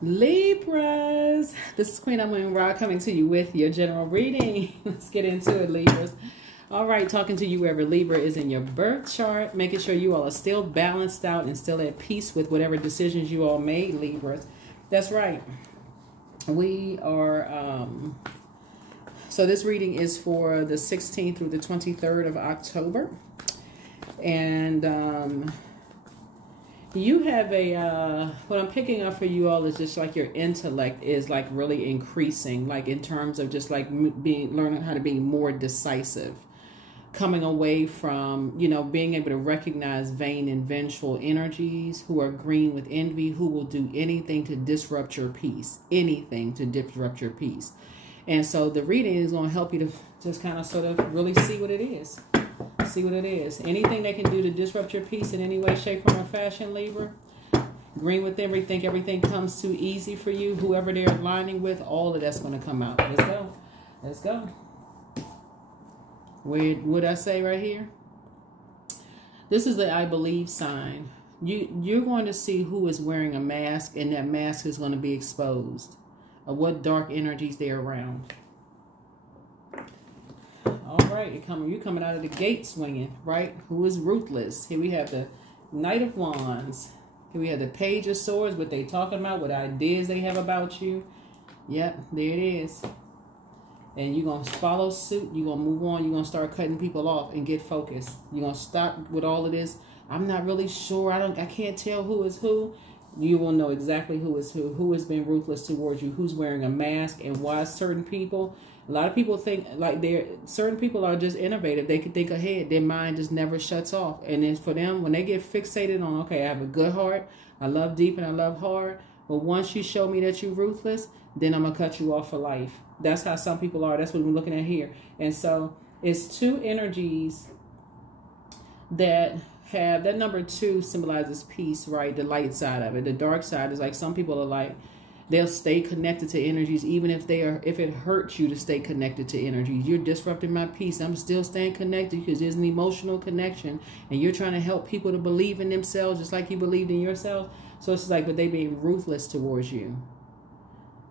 Libras, this is Queen Amun Ra coming to you with your general reading. Let's get into it, Libras. All right, talking to you wherever Libra is in your birth chart, making sure you all are still balanced out and still at peace with whatever decisions you all made, Libras. That's right. We are, so this reading is for the 16th through the 23rd of October. And, you have a, what I'm picking up for you all is just like your intellect is like really increasing, like in terms of just like learning how to be more decisive, coming away from, you know, being able to recognize vain and vengeful energies who are green with envy, who will do anything to disrupt your peace, anything to disrupt your peace. And so the reading is going to help you to just kind of sort of really see what it is. See what it is. Anything they can do to disrupt your peace in any way, shape, form, or fashion, Libra. Green with everything. Everything comes too easy for you. Whoever they're aligning with, all of that's going to come out. Let's go. Let's go. What I say right here? This is the I believe sign. You're going to see who is wearing a mask, and that mask is going to be exposed of what dark energies they're around. All right, you're coming out of the gate swinging, right? Who is ruthless? Here we have the Knight of Wands. Here we have the Page of Swords, what they talking about, what ideas they have about you. Yep, there it is. And you're going to follow suit. You're going to move on. You're going to start cutting people off and get focused. You're going to stop with all of this. I'm not really sure. I can't tell who is who. You will know exactly who is who has been ruthless towards you, who's wearing a mask, and why certain people. A lot of people think like certain people are just innovative. They can think ahead. Their mind just never shuts off. And then for them, when they get fixated on, okay, I have a good heart, I love deep and I love hard, but once you show me that you're ruthless, then I'm going to cut you off for life. That's how some people are. That's what we're looking at here. And so it's two energies that have, that number 2 symbolizes peace, right? The light side of it. The dark side is like some people are like, they'll stay connected to energies even if it hurts you to stay connected to energies. You're disrupting my peace. I'm still staying connected because there's an emotional connection, and you're trying to help people to believe in themselves just like you believed in yourself. So it's like, but they being ruthless towards you.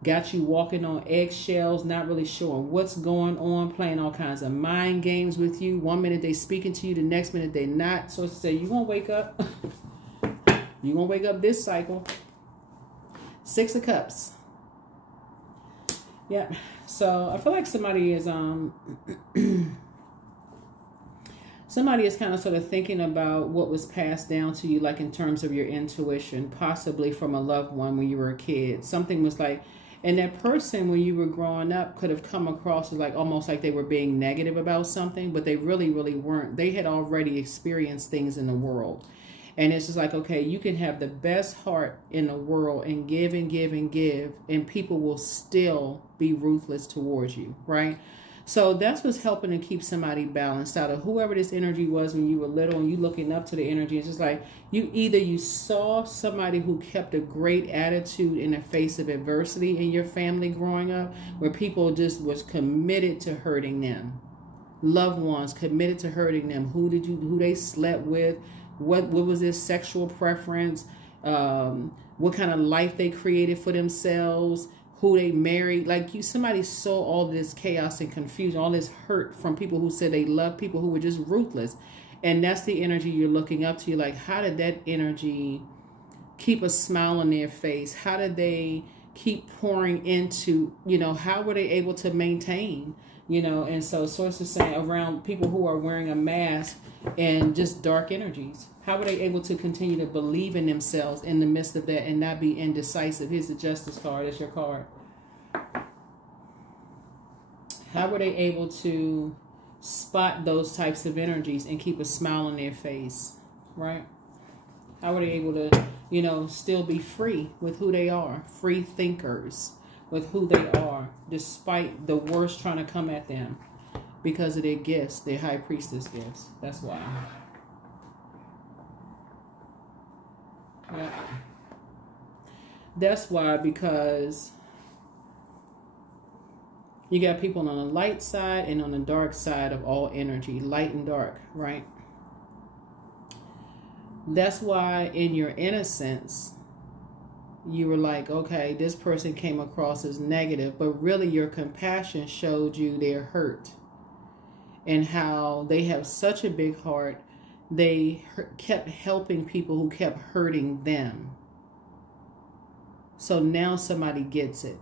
Got you walking on eggshells, not really sure what's going on, playing all kinds of mind games with you. One minute they speaking to you, the next minute they not. So it's to say, you're going to wake up. You're going to wake up this cycle. 6 of Cups. Yeah. So I feel like somebody is somebody is kind of sort of thinking about what was passed down to you, like in terms of your intuition, possibly from a loved one when you were a kid. Something was like, and that person when you were growing up could have come across as like almost like they were being negative about something, but they really, really weren't. They had already experienced things in the world. And it's just like, okay, you can have the best heart in the world and give and give and give, and people will still be ruthless towards you, right? So that's what's helping to keep somebody balanced out of whoever this energy was when you were little, and you looking up to the energy. It's just like you saw somebody who kept a great attitude in the face of adversity in your family growing up, where people just was committed to hurting them. Loved ones committed to hurting them. Who they slept with, what was their sexual preference, what kind of life they created for themselves, who they married. Like somebody saw all this chaos and confusion, all this hurt from people who said they love people who were just ruthless. And that's the energy you're looking up to. You're like, how did that energy keep a smile on their face? How did they keep pouring into, you know, how were they able to maintain, you know? And so sources saying around people who are wearing a mask and just dark energies, how were they able to continue to believe in themselves in the midst of that and not be indecisive? Here's the Justice card. That's your card. How were they able to spot those types of energies and keep a smile on their face, right? How were they able to, you know, still be free with who they are, free thinkers with who they are, despite the worst trying to come at them because of their gifts, their High Priestess gifts. That's why. Yeah. That's why, because you got people on the light side and on the dark side of all energy, light and dark, right? That's why in your innocence, you were like, okay, this person came across as negative, but really your compassion showed you their hurt and how they have such a big heart. They kept helping people who kept hurting them. So now somebody gets it.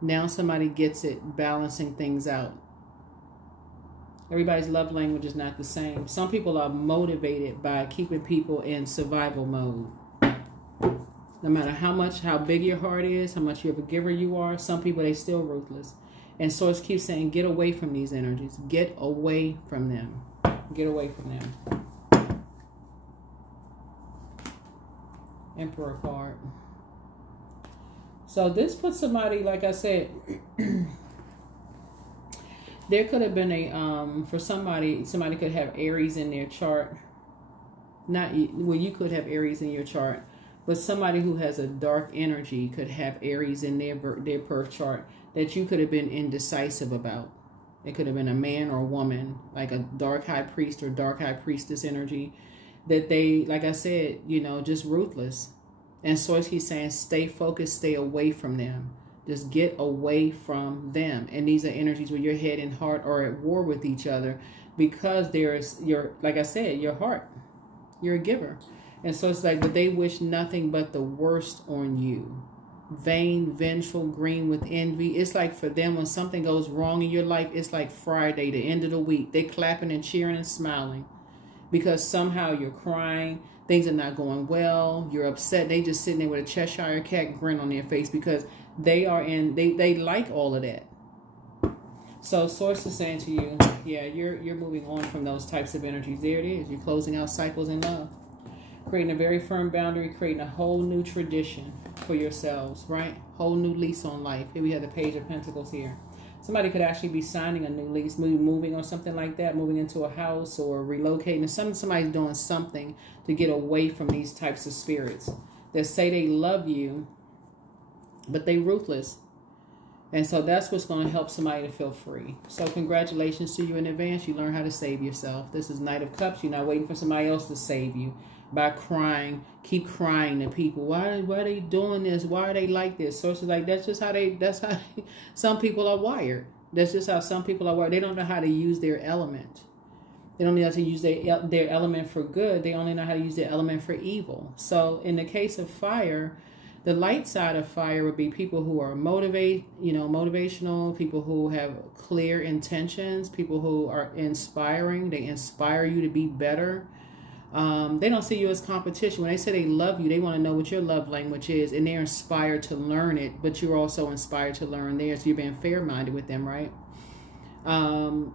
Now somebody gets it, balancing things out. Everybody's love language is not the same. Some people are motivated by keeping people in survival mode. No matter how big your heart is, how much of a giver you are, some people, they still ruthless. And Source keeps saying, get away from these energies. Get away from them. Get away from them. Emperor card. So this puts somebody, like I said, there could have been a, for somebody could have Aries in their chart. Not, well, you could have Aries in your chart. But somebody who has a dark energy could have Aries in their birth chart that you could have been indecisive about. It could have been a man or a woman, like a dark high priest or dark high priestess energy, that they, like I said, you know, just ruthless. And Source keeps saying, stay focused, stay away from them. Just get away from them. And these are energies where your head and heart are at war with each other because there's your, like I said, your heart. You're a giver. And so it's like, but they wish nothing but the worst on you. Vain, vengeful, green with envy. It's like for them, when something goes wrong in your life, it's like Friday, the end of the week. They're clapping and cheering and smiling because somehow you're crying. Things are not going well. You're upset. They just sitting there with a Cheshire cat grin on their face because they are in, they like all of that. So Source is saying to you, yeah, you're moving on from those types of energies. There it is. You're closing out cycles in love. Creating a very firm boundary, creating a whole new tradition for yourselves, right? Whole new lease on life. Here we have the Page of Pentacles here. Somebody could actually be signing a new lease, moving or something like that, moving into a house or relocating. Somebody's doing something to get away from these types of spirits that say they love you, but they ruthless. And so that's what's going to help somebody to feel free. So congratulations to you in advance. You learn how to save yourself. This is Knight of Cups. You're not waiting for somebody else to save you by crying. Keep crying to people. Why are they doing this? Why are they like this? So it's like, that's how some people are wired. That's just how some people are wired. They don't know how to use their element. They don't know how to use their element for good. They only know how to use their element for evil. So in the case of fire, the light side of fire would be people who are motivational, people who have clear intentions, people who are inspiring. They inspire you to be better. They don't see you as competition. When they say they love you, they want to know what your love language is, and they're inspired to learn it, but you're also inspired to learn theirs. So you're being fair-minded with them, right?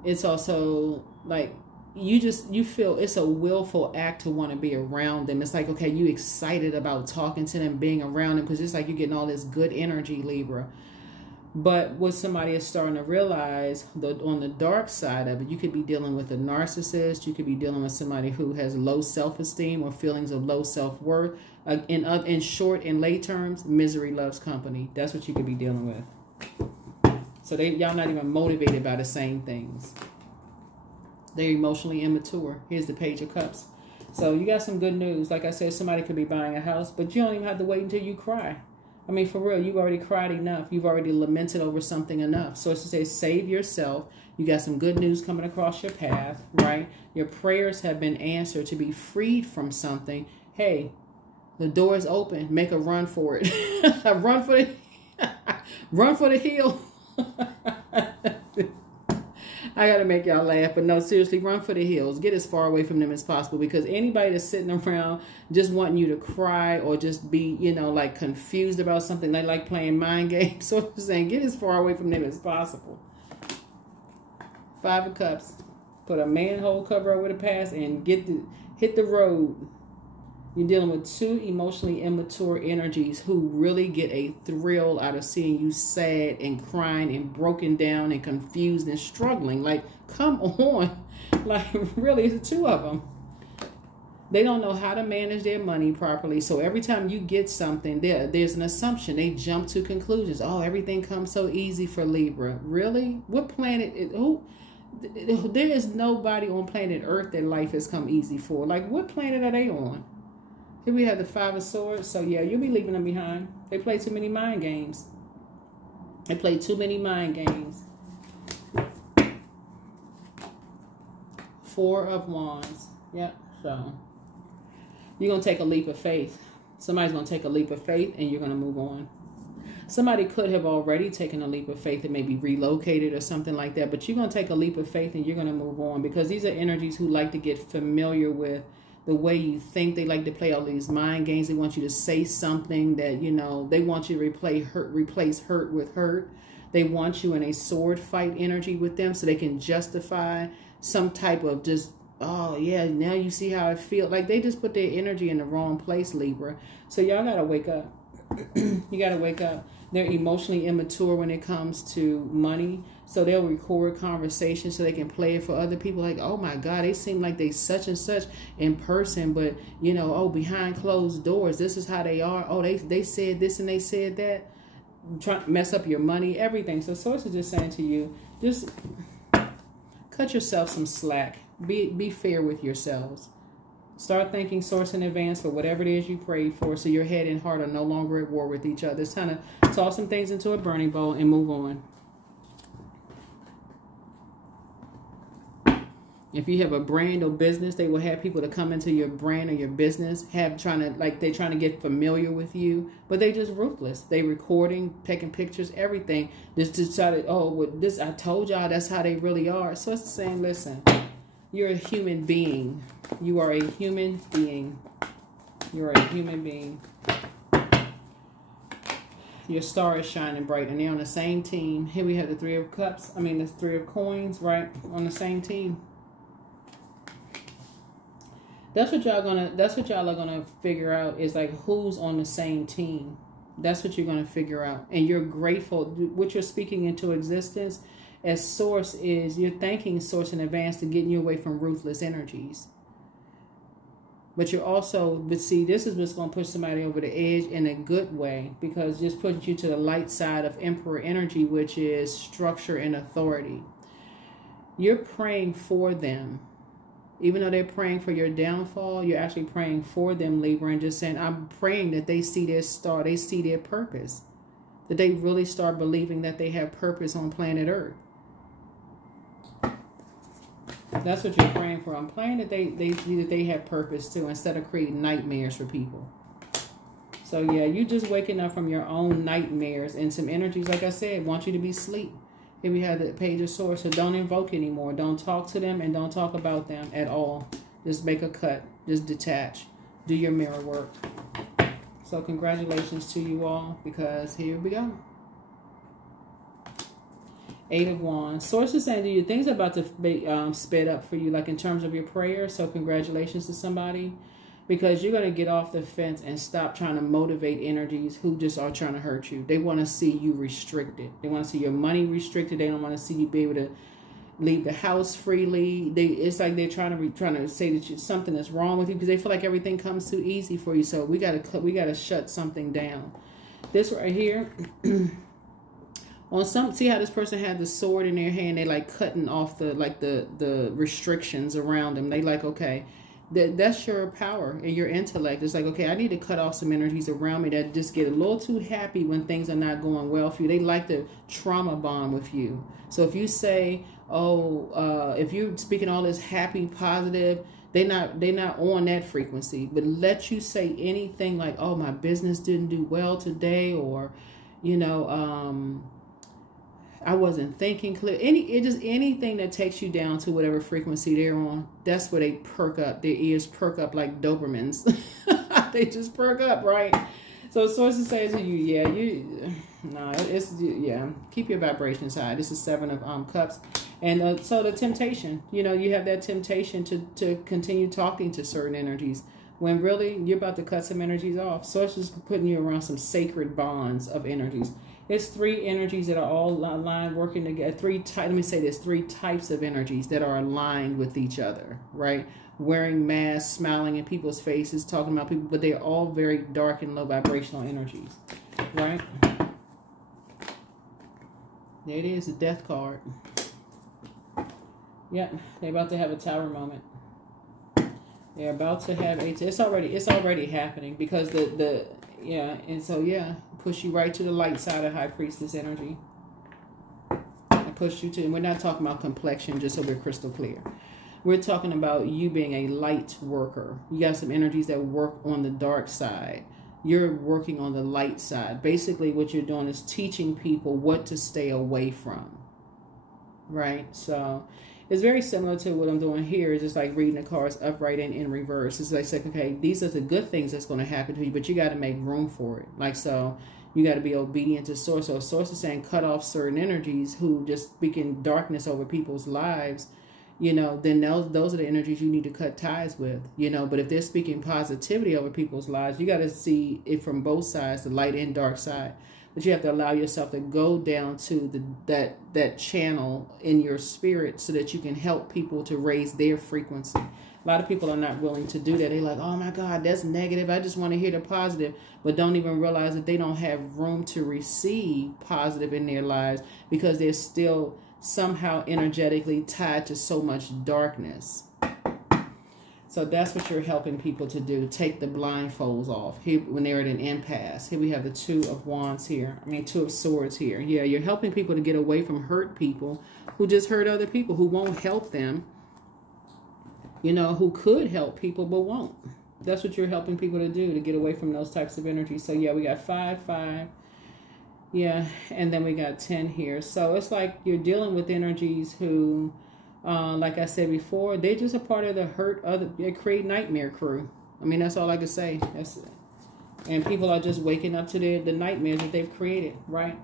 It's also like you feel it's a willful act to want to be around them. It's like, okay, you excited about talking to them, being around them, because it's like you're getting all this good energy, Libra. But what somebody is starting to realize, on the dark side of it, you could be dealing with a narcissist. You could be dealing with somebody who has low self-esteem or feelings of low self-worth. In short, in lay terms, misery loves company. That's what you could be dealing with. So y'all not even motivated by the same things. They're emotionally immature. Here's the Page of Cups. So you got some good news. Like I said, somebody could be buying a house, but you don't even have to wait until you cry. I mean, for real, you've already cried enough. You've already lamented over something enough. So it's to say, save yourself. You got some good news coming across your path, right? Your prayers have been answered to be freed from something. Hey, the door is open. Make a run for it. Run for the hill. I got to make y'all laugh, but no, seriously, run for the hills. Get as far away from them as possible, because anybody that's sitting around just wanting you to cry or just be, like confused about something, they like playing mind games. So I'm saying, get as far away from them as possible. 5 of Cups. Put a manhole cover over the past and hit the road. You're dealing with 2 emotionally immature energies who really get a thrill out of seeing you sad and crying and broken down and confused and struggling. Like, come on. Like, really, it's 2 of them. They don't know how to manage their money properly. So every time you get something, there's an assumption. They jump to conclusions. Oh, everything comes so easy for Libra. Really? What planet? There is nobody on planet Earth that life has come easy for. Like, what planet are they on? Here we have the Five of Swords. So yeah, you'll be leaving them behind. They play too many mind games. They play too many mind games. Four of Wands. Yep. So you're going to take a leap of faith. Somebody's going to take a leap of faith and you're going to move on. Somebody could have already taken a leap of faith and maybe relocated or something like that. But you're going to take a leap of faith and you're going to move on. Because these are energies who like to get familiar with the way you think. They like to play all these mind games. They want you to say something that, you know, they want you to replace hurt with hurt. They want you in a sword fight energy with them so they can justify some type of just, oh yeah, now you see how I feel. Like they just put their energy in the wrong place, Libra. So y'all got to wake up. You got to wake up. They're emotionally immature when it comes to money. So they'll record conversations so they can play it for other people. Like, oh my God, they seem like they such and such in person. But, you know, oh, behind closed doors, this is how they are. Oh, they said this and they said that. Trying to mess up your money, everything. So Source is just saying to you, just cut yourself some slack. Be fair with yourselves. Start thanking Source in advance for whatever it is you prayed for, so your head and heart are no longer at war with each other. It's time to toss some things into a burning bowl and move on. If you have a brand or business, they will have people to come into your brand or your business, they're trying to get familiar with you, but they just ruthless. They recording, taking pictures, everything. Just decided, oh, well, this, I told y'all that's how they really are. So it's saying, listen, you're a human being. You are a human being. You're a human being. Your star is shining bright, and they're on the same team. Here we have the Three of Cups. I mean, the Three of Coins, right? On the same team. That's what y'all are gonna figure out, is like who's on the same team. That's what you're gonna figure out. And you're grateful. What you're speaking into existence as Source is, you're thanking Source in advance to getting you away from ruthless energies. But you're also, but see, this is what's going to push somebody over the edge in a good way, because just putting you to the light side of Emperor energy, which is structure and authority. You're praying for them. Even though they're praying for your downfall, you're actually praying for them, Libra, and just saying, I'm praying that they see their star, they see their purpose, that they really start believing that they have purpose on planet Earth. That's what you're praying for. I'm praying that they have purpose too, instead of creating nightmares for people. So yeah, you just waking up from your own nightmares, and some energies, like I said, want you to be asleep. Here we have the Page of Swords. So don't invoke anymore. Don't talk to them and don't talk about them at all. Just make a cut. Just detach. Do your mirror work. So congratulations to you all, because here we go. Eight of Wands. Source is saying to you, things are about to be sped up for you, like in terms of your prayer. So congratulations to somebody, because you're going to get off the fence and stop trying to motivate energies who just are trying to hurt you. They want to see you restricted. They want to see your money restricted. They don't want to see you be able to leave the house freely. It's like they're trying to say that something is wrong with you, because they feel like everything comes too easy for you. So we got to shut something down. This right here. See how this person had the sword in their hand? They like cutting off the restrictions around them. They like, okay, that's your power and your intellect. It's like, okay, I need to cut off some energies around me that just get a little too happy when things are not going well for you. They like to trauma bond with you. So if you say, oh, if you're speaking all this happy, positive, they're not on that frequency. But let you say anything like, oh, my business didn't do well today, or, you know, I wasn't thinking clear. Anything that takes you down to whatever frequency they're on, that's where they perk up. Their ears perk up like Dobermans. They just perk up, right? So sources say to you, yeah, keep your vibrations high. This is Seven of Cups. And so the temptation, you know, you have that temptation to continue talking to certain energies, when really you're about to cut some energies off. Sources putting you around some sacred bonds of energies. It's three energies that are all aligned, working together. Let me say this, three types of energies that are aligned with each other, right? Wearing masks, smiling in people's faces, talking about people, but they're all very dark and low vibrational energies, right? There it is, the Death card. Yep, they're about to have a tower moment. They're about to have it's already happening because yeah, and so yeah, push you right to the light side of High Priestess energy. And push you to, and we're not talking about complexion, just so we're crystal clear. We're talking about you being a light worker. You got some energies that work on the dark side. You're working on the light side. Basically, what you're doing is teaching people what to stay away from. Right? So it's very similar to what I'm doing here. It's just like reading the cards upright and in reverse. It's like, okay, these are the good things that's going to happen to you, but you got to make room for it. Like, so you got to be obedient to Source. So Source is saying cut off certain energies who just speaking darkness over people's lives. You know, then those are the energies you need to cut ties with, you know. But if they're speaking positivity over people's lives, you got to see it from both sides, the light and dark side. But you have to allow yourself to go down to that channel in your spirit so that you can help people to raise their frequency. A lot of people are not willing to do that. They're like, oh my God, that's negative. I just want to hear the positive, but don't even realize that they don't have room to receive positive in their lives because they're still somehow energetically tied to so much darkness. So that's what you're helping people to do. Take the blindfolds off. Here, when they're at an impasse. Here we have the Two of Wands here. I mean, Two of Swords here. Yeah, you're helping people to get away from hurt people who just hurt other people, who won't help them. You know, who could help people but won't. That's what you're helping people to do, to get away from those types of energies. So yeah, we got 5, 5. Yeah, and then we got 10 here. So it's like you're dealing with energies who, like I said before, they're just a part of the hurt other. They create nightmare crew. I mean, that's all I can say. That's it. And people are just waking up to the nightmares that they've created, right?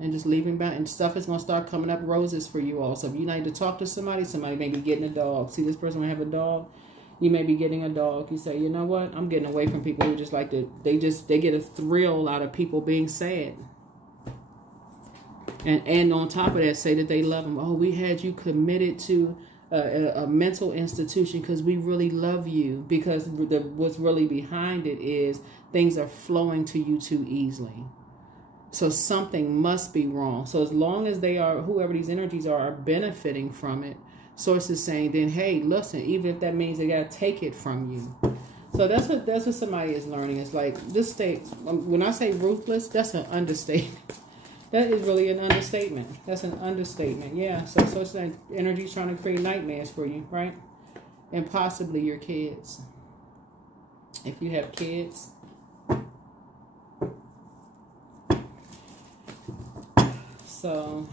And just leaving back, and stuff is gonna start coming up roses for you all. So if you need to talk to somebody, somebody may be getting a dog. See, this person may have a dog. You may be getting a dog. You say, you know what? I'm getting away from people who just like to, they get a thrill out of people being sad. And on top of that, say that they love them. Oh, we had you committed to a mental institution because we really love you. Because what's really behind it is things are flowing to you too easily. So something must be wrong. So as long as they are, whoever these energies are benefiting from it, Source is saying, then, hey, listen, even if that means they got to take it from you. So that's what somebody is learning. It's like, this state, when I say ruthless, that's an understatement. That is really an understatement. That's an understatement. Yeah, so it's like energy's trying to create nightmares for you, right? And possibly your kids. If you have kids. So,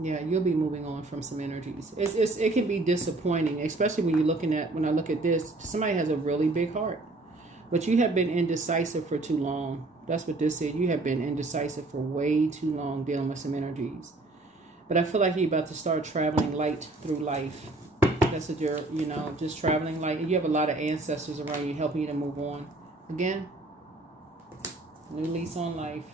yeah, you'll be moving on from some energies. It can be disappointing, especially when you're looking at, when I look at this, somebody has a really big heart. But you have been indecisive for too long. That's what this is. You have been indecisive for way too long dealing with some energies. But I feel like you're about to start traveling light through life. That's what you're, you know, just traveling light. You have a lot of ancestors around you helping you to move on. Again, new lease on life.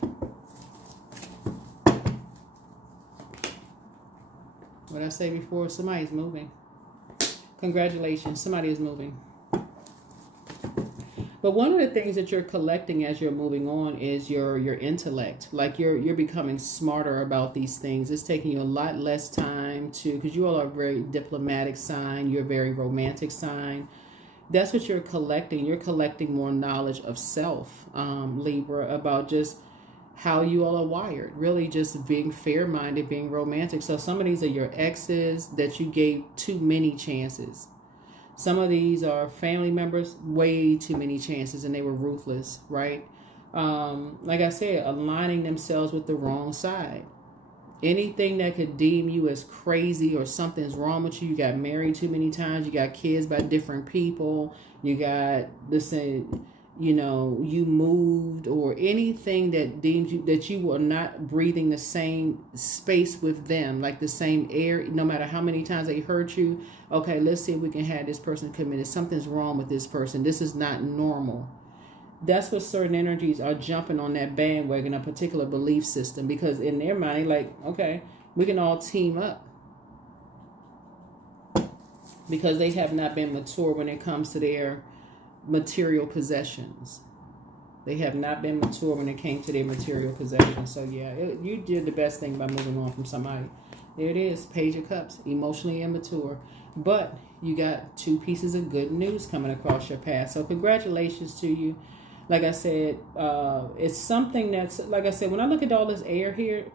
What I say before, somebody's moving. Congratulations, somebody is moving. But one of the things that you're collecting as you're moving on is your intellect. Like you're becoming smarter about these things. It's taking you a lot less time to, because you all are a very diplomatic sign. You're a very romantic sign. That's what you're collecting. You're collecting more knowledge of self, Libra, about just how you all are wired. Really just being fair-minded, being romantic. So some of these are your exes that you gave too many chances. Some of these are family members, way too many chances, and they were ruthless, right? Like I said, aligning themselves with the wrong side. Anything that could deem you as crazy or something's wrong with you. You got married too many times. You got kids by different people. You got the same, you know, you moved, or anything that deems you, that you were not breathing the same space with them, like the same air, no matter how many times they hurt you. Okay, let's see if we can have this person committed. Something's wrong with this person. This is not normal. That's what certain energies are jumping on that bandwagon, a particular belief system, because in their mind, like, okay, we can all team up. Because they have not been mature when it comes to their material possessions. They have not been mature when it came to their material possessions. So yeah, you did the best thing by moving on from somebody. There it is. Page of Cups. Emotionally immature. But you got 2 pieces of good news coming across your path. So congratulations to you. Like I said, it's something that's, like I said, when I look at all this air here,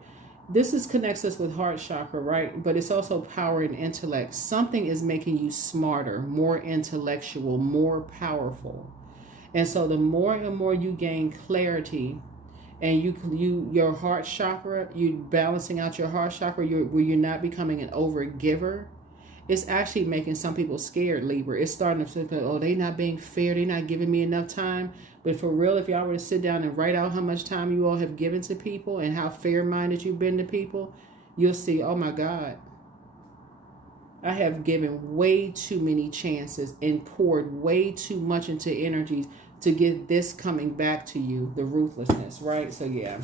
connects us with heart chakra, right? But it's also power and intellect. Something is making you smarter, more intellectual, more powerful. And so the more and more you gain clarity, and your heart chakra, you balancing out your heart chakra, where you're not becoming an over giver. It's actually making some people scared, Libra. It's starting to think, oh, they not being fair. They not giving me enough time. But for real, if y'all were to sit down and write out how much time you all have given to people and how fair-minded you've been to people, you'll see, oh my God, I have given way too many chances and poured way too much into energies to get this coming back to you, the ruthlessness, right? So yeah.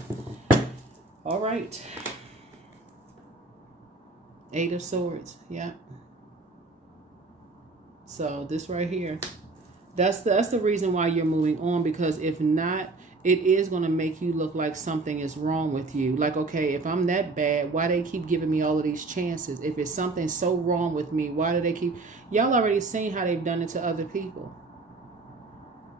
All right. 8 of Swords. Yeah. So this right here, that's the reason why you're moving on, because if not, it is going to make you look like something is wrong with you. Like, okay, if I'm that bad, why they keep giving me all of these chances? If it's something so wrong with me, why do they keep... Y'all already seen how they've done it to other people.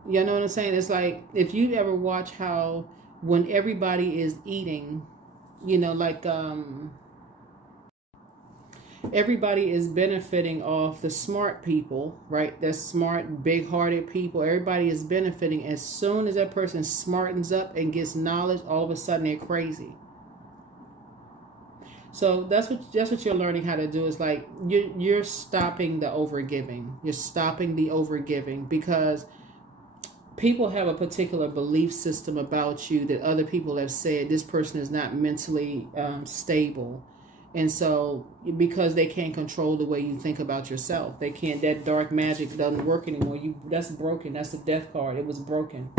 You know what I'm saying? It's like, if you ever watch how when everybody is eating, you know, like... everybody is benefiting off the smart people, right? They're smart, big-hearted people. Everybody is benefiting. As soon as that person smartens up and gets knowledge, all of a sudden they're crazy. So that's what you're learning how to do. Is like you're stopping the overgiving. You're stopping the overgiving, because people have a particular belief system about you that other people have said this person is not mentally stable. And so, because they can't control the way you think about yourself, they can't, that dark magic doesn't work anymore. That's broken. That's the death card. It was broken.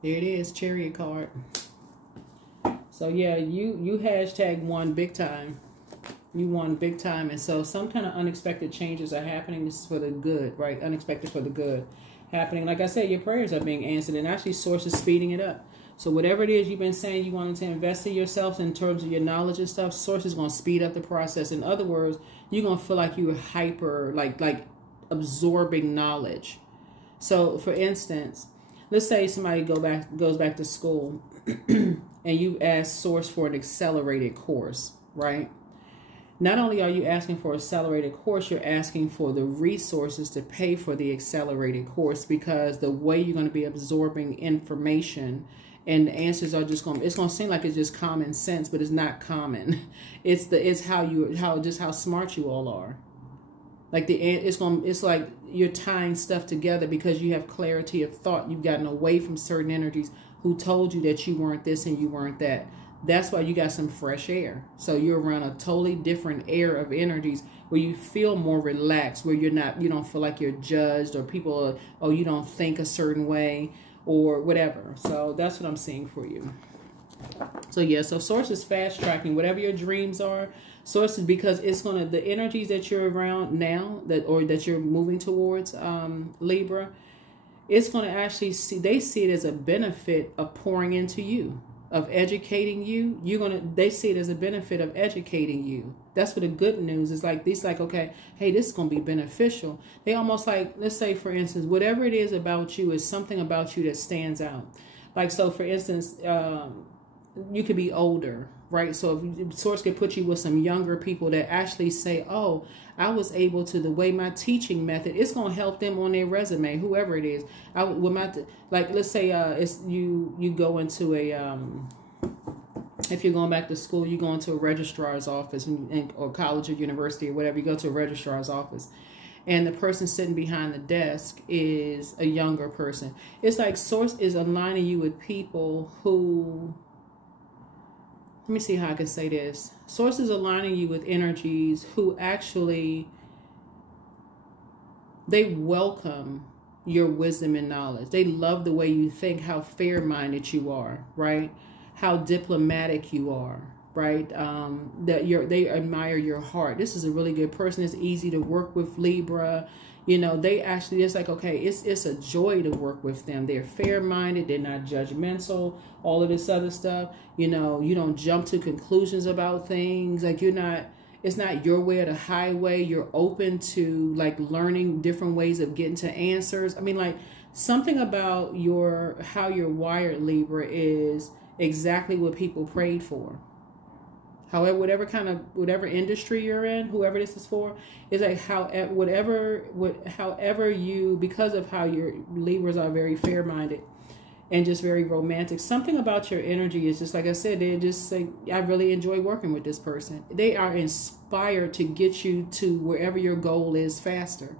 There it is, Chariot card. So yeah, you hashtag won big time. You won big time. And so some kind of unexpected changes are happening. This is for the good, right? Unexpected for the good happening. Like I said, your prayers are being answered, and actually Source is speeding it up. So whatever it is you've been saying you wanted to invest in yourself in terms of your knowledge and stuff, Source is going to speed up the process. In other words, you're going to feel like you were hyper, like absorbing knowledge. So for instance, let's say somebody goes back to school and you ask Source for an accelerated course, right? Not only are you asking for an accelerated course, you're asking for the resources to pay for the accelerated course, because the way you're going to be absorbing information and the answers are just going to, it's going to seem like it's just common sense, but it's not common. It's how smart you all are. Like it's like you're tying stuff together because you have clarity of thought. You've gotten away from certain energies who told you that you weren't this and you weren't that. That's why you got some fresh air. So you're around a totally different air of energies where you feel more relaxed, where you don't feel like you're judged, or people, oh, you don't think a certain way or whatever. So that's what I'm seeing for you. So yeah, so Source is fast tracking whatever your dreams are. Source is, because it's going to, the energies that you're around now, that you're moving towards, Libra, it's going to actually they see it as a benefit of pouring into you, of educating you. They see it as a benefit of educating you. That's what the good news is. Like these, like, okay, hey, this is going to be beneficial. They almost like, let's say for instance, whatever it is about you is something about you that stands out. Like, so for instance, you could be older, right? So if Source could put you with some younger people that actually say, oh, I was able to, the way my teaching method, it's going to help them on their resume, whoever it is. Like, let's say it's you go into a, if you're going back to school, you go into a registrar's office or college or university or whatever, you go to a registrar's office. And the person sitting behind the desk is a younger person. It's like Source is aligning you with people who, let me see how I can say this. Source is aligning you with energies who actually, they welcome your wisdom and knowledge. They love the way you think, how fair-minded you are, right? How diplomatic you are, right? They admire your heart. This is a really good person. It's easy to work with, Libra. You know, they actually, it's like, okay, it's a joy to work with them. They're fair-minded. They're not judgmental, all of this other stuff. You know, you don't jump to conclusions about things. Like, it's not your way or the highway. You're open to, like, learning different ways of getting to answers. I mean, like, something about how you're wired, Libra, is exactly what people prayed for. However, whatever industry you're in, whoever this is for, is like however you, because of how your Libras are very fair-minded and just very romantic. Something about your energy is just, like I said, they're just like, I really enjoy working with this person. They are inspired to get you to wherever your goal is faster.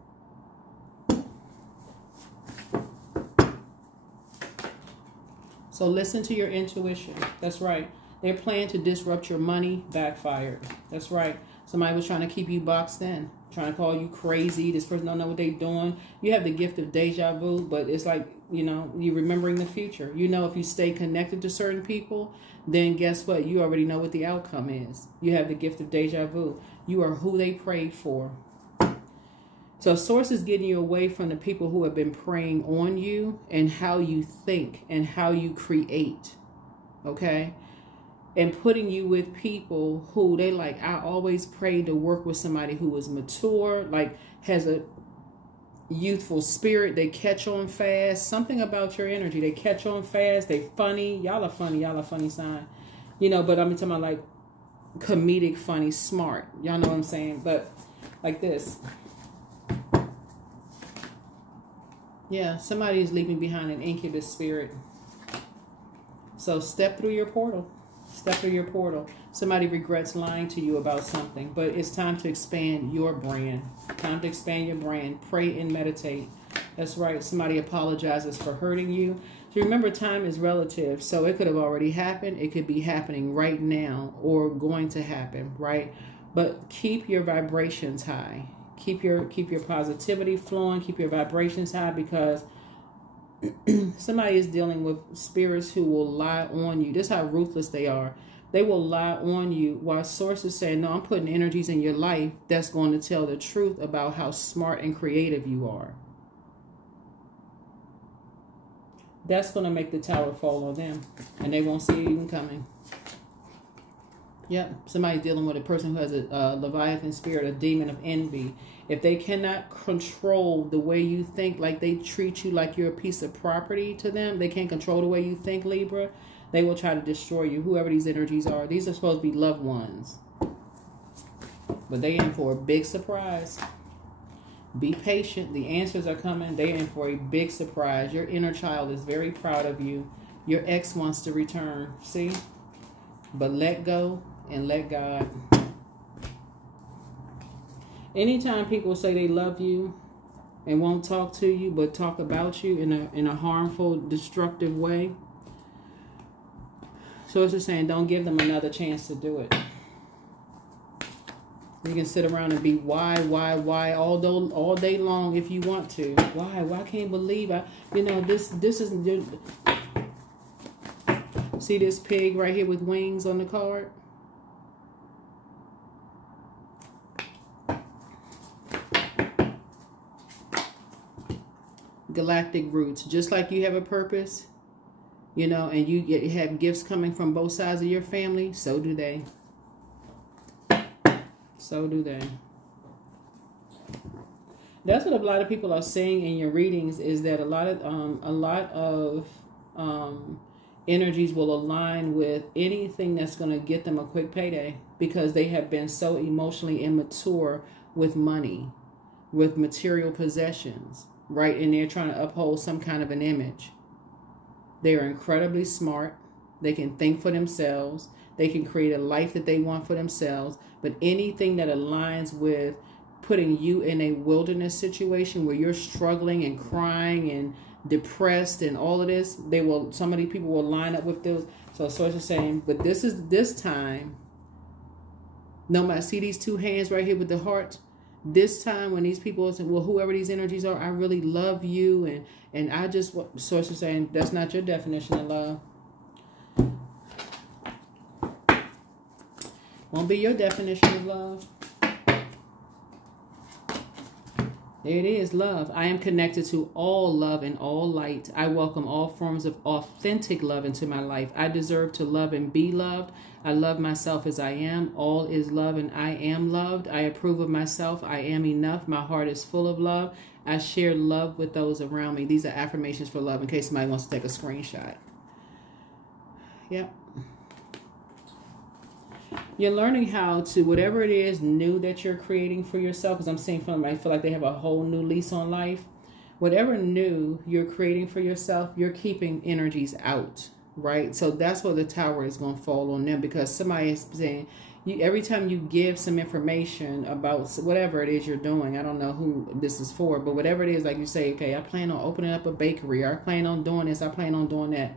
So listen to your intuition. That's right. Their plan to disrupt your money backfired. That's right. Somebody was trying to keep you boxed in, trying to call you crazy. This person don't know what they're doing. You have the gift of deja vu, but it's like, you know, you're remembering the future. You know, if you stay connected to certain people, then guess what? You already know what the outcome is. You have the gift of deja vu. You are who they prayed for. So source is getting you away from the people who have been preying on you and how you think and how you create. Okay? And putting you with people who they like, I always prayed to work with somebody who is mature, like has a youthful spirit. They catch on fast. Something about your energy. They catch on fast. They funny. Y'all are funny. Y'all are funny sign. You know, but I'm talking about like comedic, funny, smart. Y'all know what I'm saying? But like this. Yeah, somebody is leaving behind an incubus spirit. So step through your portal. Step through your portal. Somebody regrets lying to you about something, but it's time to expand your brand. Time to expand your brand. Pray and meditate. That's right. Somebody apologizes for hurting you. So remember, time is relative. So it could have already happened. It could be happening right now or going to happen, right? But keep your vibrations high. Keep your positivity flowing. Keep your vibrations high, because somebody is dealing with spirits who will lie on you. This is how ruthless they are. They will lie on you, while source is saying, no, I'm putting energies in your life that's going to tell the truth about how smart and creative you are. That's going to make the tower fall on them, and they won't see it even coming. Yep, somebody's dealing with a person who has a Leviathan spirit, a demon of envy. If they cannot control the way you think, like they treat you like you're a piece of property to them, they can't control the way you think, Libra, they will try to destroy you, whoever these energies are. These are supposed to be loved ones. But they in for a big surprise. Be patient. The answers are coming. They're in for a big surprise. Your inner child is very proud of you. Your ex wants to return. See? But let go and let God. Anytime people say they love you and won't talk to you, but talk about you in a harmful, destructive way, so it's just saying, don't give them another chance to do it. You can sit around and be why all day long if you want to. Why I can't believe this isn't. See this pig right here with wings on the card? Galactic roots. Just like you have a purpose, and you have gifts coming from both sides of your family, so do they. So do they. That's what a lot of people are saying in your readings, is that a lot of energies will align with anything that's going to get them a quick payday, because they have been so emotionally immature with money, with material possessions, right? And they're trying to uphold some kind of an image. They are incredibly smart. They can think for themselves. They can create a life that they want for themselves. But anything that aligns with putting you in a wilderness situation where you're struggling and crying and depressed and all of this, some of these people will line up with those. So source is saying, but this time, no matter, see these two hands right here with the heart, this time when these people say, well, whoever these energies are, I really love you, and I just, source is saying, that's not your definition of love. Won't be your definition of love. There it is, love. I am connected to all love and all light. I welcome all forms of authentic love into my life. I deserve to love and be loved. I love myself as I am. All is love and I am loved. I approve of myself. I am enough. My heart is full of love. I share love with those around me. These are affirmations for love in case somebody wants to take a screenshot. Yep. You're learning how to, whatever it is new that you're creating for yourself, because I'm seeing from, I feel like they have a whole new lease on life. Whatever new you're creating for yourself, you're keeping energies out, right? So that's where the tower is going to fall on them, because somebody is saying, every time you give some information about whatever it is you're doing, I don't know who this is for, but whatever it is, like you say, okay, I plan on opening up a bakery, or I plan on doing this, I plan on doing that.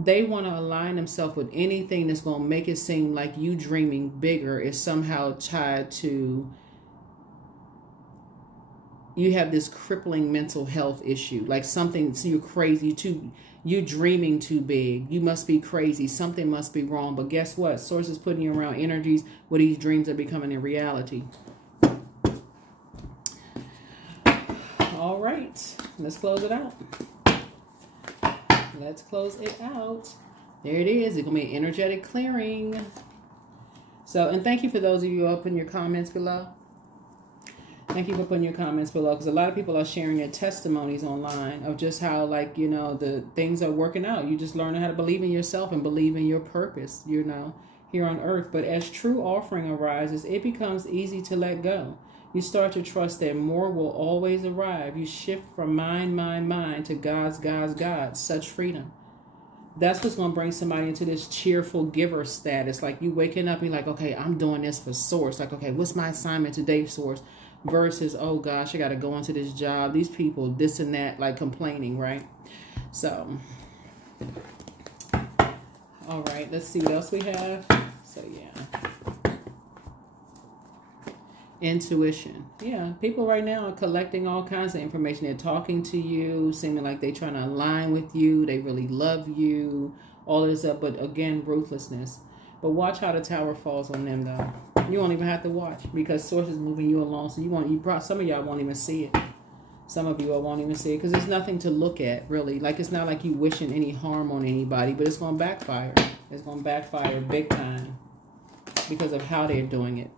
They want to align themselves with anything that's going to make it seem like you dreaming bigger is somehow tied to, you have this crippling mental health issue, like something, so you're crazy, you dreaming too big, you must be crazy, something must be wrong. But guess what? Source is putting you around energies where these dreams are becoming a reality. All right, let's close it out. Let's close it out. There it is. It's going to be an energetic clearing. So, and thank you for those of you who putting your comments below. Thank you for putting your comments below, because a lot of people are sharing their testimonies online of just how, like, you know, the things are working out. You just learn how to believe in yourself and believe in your purpose, you know, here on earth. But as true offering arises, it becomes easy to let go. You start to trust that more will always arrive. You shift from mind to God's. Such freedom. That's what's going to bring somebody into this cheerful giver status. Like you waking up and you're like, okay, I'm doing this for source. Like, okay, what's my assignment today, source? Versus, oh gosh, I got to go into this job. These people, this and that, like complaining, right? So, all right, let's see what else we have. So, yeah. Intuition. Yeah, people right now are collecting all kinds of information. They're talking to you, seeming like they're trying to align with you. They really love you. All this up, but again, ruthlessness. But watch how the tower falls on them, though. You won't even have to watch, because source is moving you along. So some of y'all won't even see it. Some of you all won't even see it, because there's nothing to look at, really. Like, it's not like you wishing any harm on anybody, but it's going to backfire. It's going to backfire big time because of how they're doing it.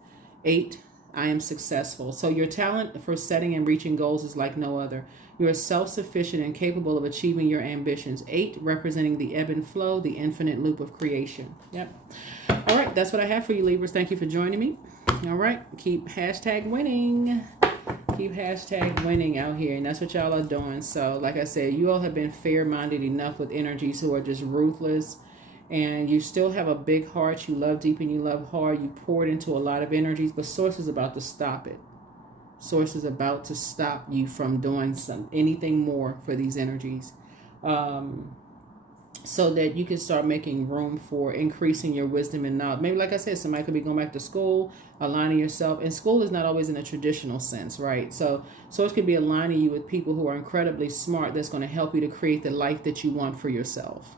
8. I am successful. So your talent for setting and reaching goals is like no other. You are self-sufficient and capable of achieving your ambitions. 8, representing the ebb and flow, the infinite loop of creation. Yep. All right, that's what I have for you, Libras. Thank you for joining me. All right, keep #winning. Keep #winning out here, and that's what y'all are doing. So, like I said, you all have been fair-minded enough with energies who are just ruthless. And you still have a big heart. You love deep and you love hard. You poured into a lot of energies, but source is about to stop it. Source is about to stop you from doing anything more for these energies. So that you can start making room for increasing your wisdom and knowledge. Maybe, like I said, somebody could be going back to school, aligning yourself. And school is not always in a traditional sense, right? So source could be aligning you with people who are incredibly smart that's going to help you to create the life that you want for yourself.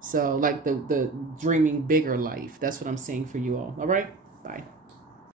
So like the dreaming bigger life. That's what I'm seeing for you all. All right. Bye.